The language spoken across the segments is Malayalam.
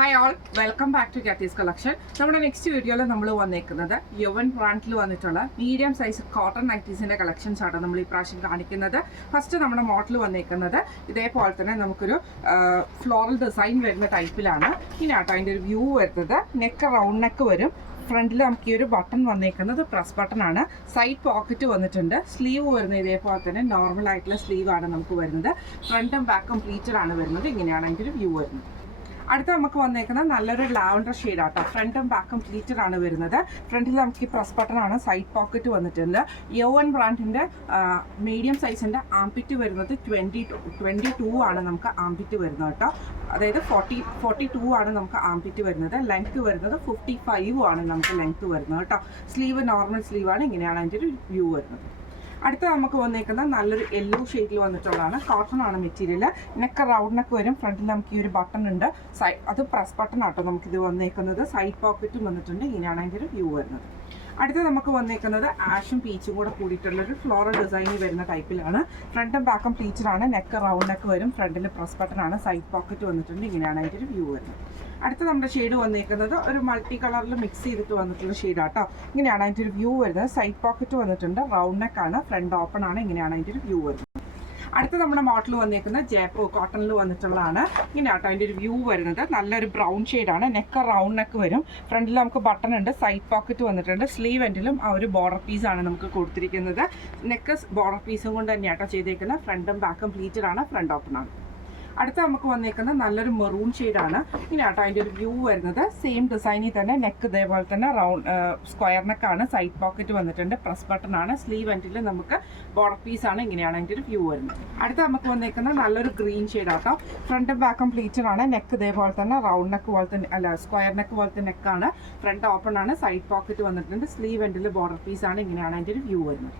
Hi all, welcome back to Katie's collection. നമ്മുടെ നെക്സ്റ്റ് വീഡിയോയിൽ നമ്മൾ വന്നേക്കുന്നത് യവൻ ബ്രാൻഡിൽ വന്നിട്ടുള്ള മീഡിയം സൈസ് കോട്ടൺ നൈറ്റീസിൻ്റെ കളക്ഷൻസ് ആണ് നമ്മൾ ഈ പ്രാവശ്യം കാണിക്കുന്നത്. ഫസ്റ്റ് നമ്മുടെ മോഡൽ വന്നേക്കുന്നത് ഇതേപോലെ തന്നെ നമുക്കൊരു ഫ്ലോറൽ ഡിസൈൻ വരുന്ന ടൈപ്പിലാണ്. ഇനിയാട്ടോ അതിൻ്റെ ഒരു വ്യൂ വരുന്നത്. നെക്ക് റൗണ്ട് നെക്ക് വരും. ഫ്രണ്ടിൽ നമുക്ക് ഈ ഒരു ബട്ടൺ വന്നേക്കുന്നത് പ്രസ് ബട്ടൺ ആണ്. സൈഡ് പോക്കറ്റ് വന്നിട്ടുണ്ട്. സ്ലീവ് വരുന്നത് ഇതേപോലെ തന്നെ നോർമൽ ആയിട്ടുള്ള സ്ലീവ് ആണ് നമുക്ക് വരുന്നത്. ഫ്രണ്ടും ബാക്കും പ്ലീറ്റഡ് ആണ് വരുന്നത്. ഇങ്ങനെയാണ് അതിൻ്റെ ഒരു വ്യൂ വരുന്നത്. അടുത്ത നമുക്ക് വന്നേക്കുന്നത് നല്ലൊരു ലാവൻഡർ ഷെയ്ഡാട്ടോ. ഫ്രണ്ടും ബാക്കും പ്ലീറ്റഡ് ആണ് വരുന്നത്. ഫ്രണ്ടിൽ നമുക്ക് ഈ പ്രസ് ബട്ടൺ ആണ്. സൈഡ് പോക്കറ്റ് വന്നിട്ടുണ്ട്. യവൻ ബ്രാൻഡിൻ്റെ മീഡിയം സൈസിൻ്റെ ആംപിറ്റ് വരുന്നത് 22 ആണ് നമുക്ക് ആംപിറ്റ് വരുന്നത് കേട്ടോ. അതായത് 42 ആണ് നമുക്ക് ആംപിറ്റ് വരുന്നത്. ലെങ്ത് വരുന്നത് 55 ആണ് നമുക്ക് ലെങ്ത് വരുന്നത് കേട്ടോ. സ്ലീവ് നോർമൽ സ്ലീവാണ്. ഇങ്ങനെയാണ് അതിൻ്റെ ഒരു വ്യൂ വരുന്നത്. അടുത്ത നമുക്ക് വന്നേക്കുന്നത് നല്ലൊരു യെല്ലോ ഷെയ്ഡിൽ വന്നിട്ടുള്ളതാണ്. കോട്ടൺ ആണ് മെറ്റീരിയൽ. നെക്ക് റൗണ്ട് നെക്ക് വരും. ഫ്രണ്ടിൽ നമുക്ക് ഈ ഒരു ബട്ടൺ ഉണ്ട്. അത് പ്രസ് ബട്ടൺ ആട്ടോ നമുക്കിത് വന്നേക്കുന്നത്. സൈഡ് പോക്കറ്റും വന്നിട്ടുണ്ട്. ഇങ്ങനെയാണ് അതിൻ്റെ ഒരു വ്യൂ വരുന്നത്. അടുത്ത നമുക്ക് വന്നേക്കുന്നത് ആഷും പീച്ചും കൂടെ കൂടിയിട്ടുള്ളൊരു ഫ്ലോറൽ ഡിസൈനിൽ വരുന്ന ടൈപ്പിലാണ്. ഫ്രണ്ടും ബാക്കും പ്ലീറ്റഡാണ്. നെക്ക് റൗണ്ട് നെക്ക് വരും. ഫ്രണ്ടിൽ പ്രസ് ബട്ടൺ ആണ്. സൈഡ് പോക്കറ്റ് വന്നിട്ടുണ്ട്. ഇങ്ങനെയാണ് അതിൻ്റെ ഒരു വ്യൂ വരുന്നത്. അടുത്ത നമ്മുടെ ഷെയ്ഡ് വന്നേക്കുന്നത് ഒരു മൾട്ടി കളറിൽ മിക്സ് ചെയ്തിട്ട് വന്നിട്ടുള്ള ഷെയ്ഡാട്ടോ. ഇങ്ങനെയാണ് അതിൻ്റെ ഒരു വ്യൂ വരുന്നത്. സൈഡ് പോക്കറ്റ് വന്നിട്ടുണ്ട്. റൗണ്ട് നെക്കാണ്. ഫ്രണ്ട് ഓപ്പൺ ആണ്. ഇങ്ങനെയാണ് അതിൻ്റെ ഒരു വ്യൂ വരുന്നത്. അടുത്ത നമ്മുടെ മോഡൽ വന്നേക്കുന്നത് ജയ്പൂർ കോട്ടണിൽ വന്നിട്ടുള്ളതാണ്. ഇങ്ങനെയാട്ടോ അതിൻ്റെ ഒരു വ്യൂ വരുന്നത്. നല്ലൊരു ബ്രൗൺ ഷെയ്ഡാണ്. നെക്ക് റൗണ്ട് നെക്ക് വരും. ഫ്രണ്ടിൽ നമുക്ക് ബട്ടൺ ഉണ്ട്. സൈഡ് പോക്കറ്റ് വന്നിട്ടുണ്ട്. സ്ലീവ് എൻഡിലും ആ ഒരു ബോർഡർ പീസാണ് നമുക്ക് കൊടുത്തിരിക്കുന്നത്. നെക്ക് ബോർഡർ പീസും കൊണ്ട് തന്നെയാട്ടോ ചെയ്തേക്കുന്നത്. ഫ്രണ്ടും ബാക്കും പ്ലീറ്റഡ് ആണ്. ഫ്രണ്ട് ഓപ്പൺ ആണ്. അടുത്ത നമുക്ക് വന്നേക്കുന്നത് നല്ലൊരു മെറൂൺ ഷെയ്ഡാണ്. ഇങ്ങനെയാട്ടോ അതിൻ്റെ ഒരു വ്യൂ വരുന്നത്. സെയിം ഡിസൈനിൽ തന്നെ നെക്ക് ഇതേപോലെ തന്നെ റൗണ്ട് സ്ക്വയർ നെക്കാണ്. സൈഡ് പോക്കറ്റ് വന്നിട്ടുണ്ട്. പ്രസ് ബട്ടൺ ആണ്. സ്ലീവ് എൻഡിൽ നമുക്ക് ബോർഡർ പീസാണ്. ഇങ്ങനെയാണ് അതിൻ്റെ ഒരു വ്യൂ വരുന്നത്. അടുത്ത നമുക്ക് വന്നേക്കുന്നത് നല്ലൊരു ഗ്രീൻ ഷെയ്ഡാട്ടോ. ഫ്രണ്ടും ബാക്കും പ്ലീറ്റഡ് ആണ്. നെക്ക് ഇതേപോലെ തന്നെ റൗണ്ട് നെക്ക് പോലത്തെ സ്ക്വയർ നെക്ക് പോലത്തെ നെക്കാണ്. ഫ്രണ്ട് ഓപ്പൺ ആണ്. സൈഡ് പോക്കറ്റ് വന്നിട്ടുണ്ട്. സ്ലീവ് എൻഡിൽ ബോർഡർ പീസാണ്. ഇങ്ങനെയാണ് അതിൻ്റെ ഒരു വ്യൂ വരുന്നത്.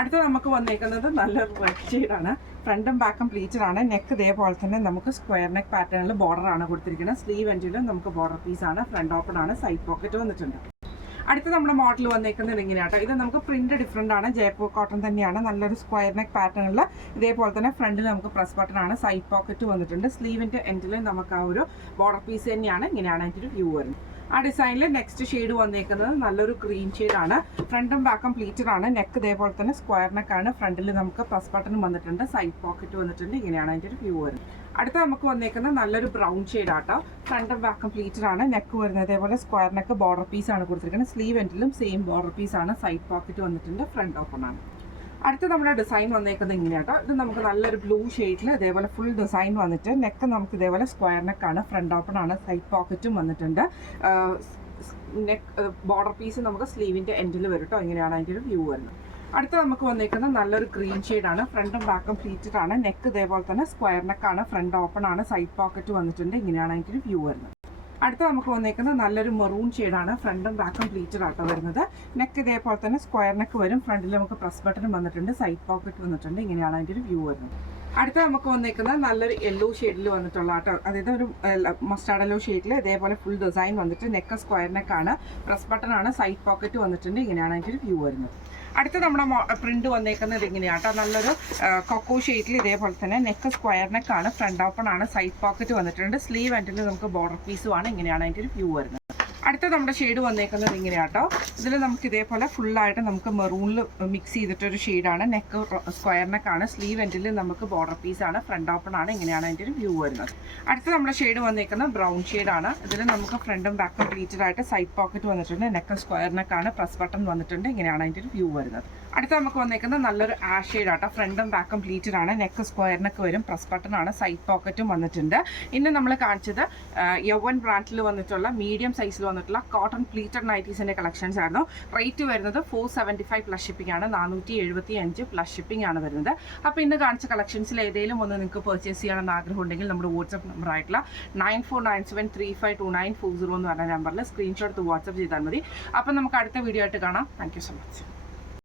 അടുത്ത നമുക്ക് വന്നേക്കുന്നത് നല്ലൊരു റെഡ് ഷെയ്ഡാണ്. ഫ്രണ്ടും ബാക്കും പ്ലീറ്റഡ് ആണ്. നെക്ക് ഇതേപോലെ തന്നെ നമുക്ക് സ്ക്വയർ നെക്ക് പാറ്റേണിൽ ബോർഡറാണ് കൊടുത്തിരിക്കുന്നത്. സ്ലീവ് എൻഡിലും നമുക്ക് ബോർഡർ പീസാണ്. ഫ്രണ്ട് ഓപ്പൺ ആണ്. സൈഡ് പോക്കറ്റ് വന്നിട്ടുണ്ട്. അടുത്ത നമ്മുടെ മോഡൽ വന്നേക്കുന്നത് ഇങ്ങനെയാട്ടോ. ഇത് നമുക്ക് പ്രിന്റ് ഡിഫറെൻ്റ് ആണ്. ജയ്പൂർ കോട്ടൺ തന്നെയാണ്. നല്ലൊരു സ്ക്വയർ നെക്ക് പാറ്റേണിൽ ഇതേപോലെ തന്നെ ഫ്രണ്ടിൽ നമുക്ക് പ്രസ് ബട്ടൺ ആണ്. സൈഡ് പോക്കറ്റ് വന്നിട്ടുണ്ട്. സ്ലീവിൻ്റെ എൻഡിൽ നമുക്ക് ആ ഒരു ബോർഡർ പീസ് തന്നെയാണ്. ഇങ്ങനെയാണ് അതിൻ്റെ ഒരു വ്യൂ വരുന്നത്. ആ ഡിസൈനിൽ നെക്സ്റ്റ് ഷെയ്ഡ് വന്നേക്കുന്നത് നല്ലൊരു ഗ്രീൻ ഷെയ്ഡാണ്. ഫ്രണ്ടും ബാക്കും പ്ലീറ്റഡ് ആണ്. നെക്ക് ഇതേപോലെ തന്നെ സ്ക്വയർ നെക്കാണ്. ഫ്രണ്ടിൽ നമുക്ക് പ്രസ് ബട്ടൺ വന്നിട്ടുണ്ട്. സൈഡ് പോക്കറ്റ് വന്നിട്ടുണ്ട്. ഇങ്ങനെയാണ് അതിൻ്റെ ഒരു വ്യൂ വരുന്നത്. അടുത്ത നമുക്ക് വന്നേക്കുന്നത് നല്ലൊരു ബ്രൗൺ ഷെയ്ഡാട്ടോ. ഫ്രണ്ടും ബാക്കും പ്ലീറ്റഡ് ആണ്. നെക്ക് വരുന്നത് ഇതേപോലെ സ്ക്വയർ നെക്ക് ബോർഡർ പീസാണ് കൊടുത്തിരിക്കുന്നത്. സ്ലീവ് എൻഡിലും സെയിം ബോർഡർ പീസാണ്. സൈഡ് പോക്കറ്റ് വന്നിട്ടുണ്ട്. ഫ്രണ്ട് ഓപ്പൺ ആണ്. അടുത്ത നമ്മുടെ ഡിസൈൻ വന്നേക്കുന്നത് ഇങ്ങനെയാട്ടോ. ഇത് നമുക്ക് നല്ലൊരു ബ്ലൂ ഷെയ്ഡിൽ ഇതേപോലെ ഫുൾ ഡിസൈൻ വന്നിട്ട് നെക്ക് നമുക്ക് ഇതേപോലെ സ്ക്വയർ നെക്കാണ്. ഫ്രണ്ട് ഓപ്പൺ ആണ്. സൈഡ് പോക്കറ്റും വന്നിട്ടുണ്ട്. നെക്ക് ബോർഡർ പീസ് നമുക്ക് സ്ലീവിൻ്റെ എൻഡിൽ വരും കേട്ടോ. ഇങ്ങനെയാണ് അതിൻ്റെ ഒരു വ്യൂ വരുന്നത്. അടുത്ത നമുക്ക് വന്നേക്കുന്നത് നല്ലൊരു ഗ്രീൻ ഷെയ്ഡാണ്. ഫ്രണ്ടും ബാക്കും പ്ലീറ്റഡ് ആണ്. നെക്ക് ഇതേപോലെ തന്നെ സ്ക്വയർ നെക്കാണ്. ഫ്രണ്ട് ഓപ്പൺ ആണ്. സൈഡ് പോക്കറ്റ് വന്നിട്ടുണ്ട്. ഇങ്ങനെയാണ് അതിൻ്റെ ഒരു വ്യൂ വരുന്നത്. അടുത്ത നമുക്ക് വന്നേക്കുന്നത് നല്ലൊരു മെറൂൺ ഷെയ്ഡാണ്. ഫ്രണ്ടും ബാക്കും പ്ലീറ്റഡ് ആട്ടോ വരുന്നത്. നെക്ക് ഇതേപോലെ തന്നെ സ്ക്വയർ നെക്ക് വരും. ഫ്രണ്ടിൽ നമുക്ക് പ്രസ് ബട്ടൺ വന്നിട്ടുണ്ട്. സൈഡ് പോക്കറ്റ് വന്നിട്ടുണ്ട്. ഇങ്ങനെയാണ് അതിൻ്റെ ഒരു വ്യൂ വരുന്നത്. അടുത്ത നമുക്ക് വന്നേക്കുന്നത് നല്ലൊരു യെല്ലോ ഷെയ്ഡിൽ വന്നിട്ടുള്ള ആട്ടോ. അതായത് ഒരു മസ്റ്റാർഡ് യെല്ലോ ഷെയ്ഡിൽ ഇതേപോലെ ഫുൾ ഡിസൈൻ വന്നിട്ട് നെക്ക് സ്ക്വയർ നെക്കാണ്. പ്രസ് ബട്ടൺ ആണ്. സൈഡ് പോക്കറ്റ് വന്നിട്ടുണ്ട്. ഇങ്ങനെയാണ് അതിൻ്റെ ഒരു വ്യൂ വരുന്നത്. അടുത്ത നമ്മുടെ പ്രിന്റ് വന്നേക്കുന്നത് ഇങ്ങനെയാട്ടോ. നല്ലൊരു കൊക്കോ ഷെയ്ഡിൽ ഇതേപോലെ തന്നെ നെക്ക് സ്ക്വയർ നെക്കാണ്. ഫ്രണ്ട് ഓപ്പൺ ആണ്. സൈഡ് പോക്കറ്റ് വന്നിട്ടുണ്ട്. സ്ലീവ് എൻഡിൽ നമുക്ക് ബോർഡർ പീസുമാണ്. ഇങ്ങനെയാണ് അതിൻ്റെ ഒരു വ്യൂ വരുന്നത്. അടുത്ത നമ്മുടെ ഷെയ്ഡ് വന്നേക്കുന്നത് ഇങ്ങനെയാട്ടോ. ഇതിൽ നമുക്ക് ഇതേപോലെ ഫുള്ളായിട്ട് നമുക്ക് മെറൂണിൽ മിക്സ് ചെയ്തിട്ടൊരു ഷെയ്ഡാണ്. നെക്ക് സ്ക്വയർ നെക്കാണ്. സ്ലീവ് എൻഡിൽ നമുക്ക് ബോർഡർ പീസാണ്. ഫ്രണ്ട് ഓപ്പൺ ആണ്. ഇങ്ങനെയാണ് അതിൻ്റെ ഒരു വ്യൂ വരുന്നത്. അടുത്ത നമ്മുടെ ഷെയ്ഡ് വന്നേക്കുന്നത് ബ്രൗൺ ഷെയ്ഡാണ്. ഇതിൽ നമുക്ക് ഫ്രണ്ടും ബാക്കും പ്ലീറ്റഡ് ആയിട്ട് സൈഡ് പോക്കറ്റ് വന്നിട്ടുണ്ട്. നെക്ക് സ്ക്വയർ നെക്കാണ്. പ്രസ് ബട്ടൺ വന്നിട്ടുണ്ട്. ഇങ്ങനെയാണ് അതിൻ്റെ ഒരു വ്യൂ വരുന്നത്. അടുത്ത നമുക്ക് വന്നേക്കുന്നത് നല്ലൊരു ആഷ് ഷെയ്ഡാട്ടോ. ഫ്രണ്ടും ബാക്കും പ്ലീറ്റഡ് ആണ്. നെക്ക് സ്ക്വയർ നെക്ക് വരും. പ്രസ് ബട്ടൺ ആണ്. സൈഡ് പോക്കറ്റും വന്നിട്ടുണ്ട്. ഇന്ന് നമ്മൾ കാണിച്ചത് യവൻ ബ്രാൻഡിൽ വന്നിട്ടുള്ള മീഡിയം സൈസിൽ വന്നിട്ടുള്ള കോട്ടൺ പ്ലീറ്റഡ് നൈറ്റീസിൻ്റെ കളക്ഷൻസ് ആയിരുന്നു. റേറ്റ് വരുന്നത് 475 പ്ലസ് ഷിപ്പിംഗ് ആണ്. 475 പ്ലസ് ഷിപ്പിംഗ് ആണ് വരുന്നത്. അപ്പോൾ ഇന്ന് കാണിച്ച കളക്ഷൻസിൽ ഏതെങ്കിലും ഒന്ന് നിങ്ങൾക്ക് പർച്ചേസ് ചെയ്യണമെന്ന് ആഗ്രഹം ഉണ്ടെങ്കിൽ നമ്മുടെ വാട്സ്ആപ്പ് നമ്പർ ആയിട്ടുള്ള 9497352940 എന്ന് പറഞ്ഞ നമ്പറിൽ സ്ക്രീൻഷോട്ട് വാട്സ്ആപ്പ് ചെയ്താൽ മതി. അപ്പോൾ നമുക്ക് അടുത്ത വീഡിയോ ആയിട്ട് കാണാം. Thank you so much.